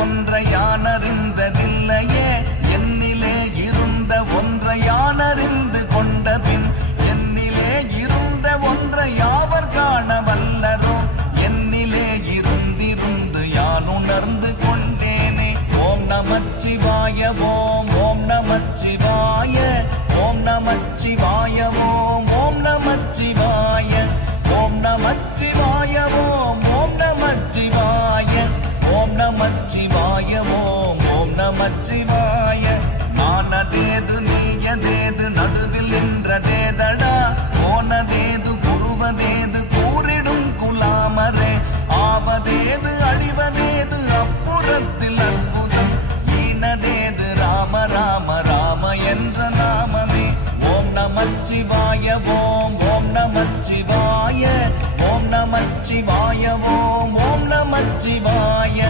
ஒன்றை யானறிந்ததில்லையே என்னிலே இருந்த ஒன்றை யானறிந்து கொண்ட பின் என்னிலே இருந்த ஒன்றை யாவர் காண வல்லரோ என்னிலே இருந்திருந்து யான் உணர்ந்து கொண்டேனே. ஓம் நமச்சிவாய ஓம் ஓம் நமச்சிவாய ஓம் நமச்சிவாய ஓம் ஓம் நமச்சிவாய ஓம் நமச்சிவாய ஓம் ஓம் நமச்சிவாய ஓம் நமச்சிவாய ஓம் ஓம் நமச்சிவாய. நானதேது நீயதேது நடுவில் நின்றதேதடா போனதேது குருவதேது கூறிடும் குலாமரே ஆவதேது அழிவதேது அப்புறத்தில் அற்புதம் ஈனதேது ராம ராம ராம என்ற நாமமே. ஓம் நமச்சிவாய ஓம் ஓம் நமச்சிவாய ஓம் நமச்சிவாய ஓம் ஓம் நமச்சிவாய.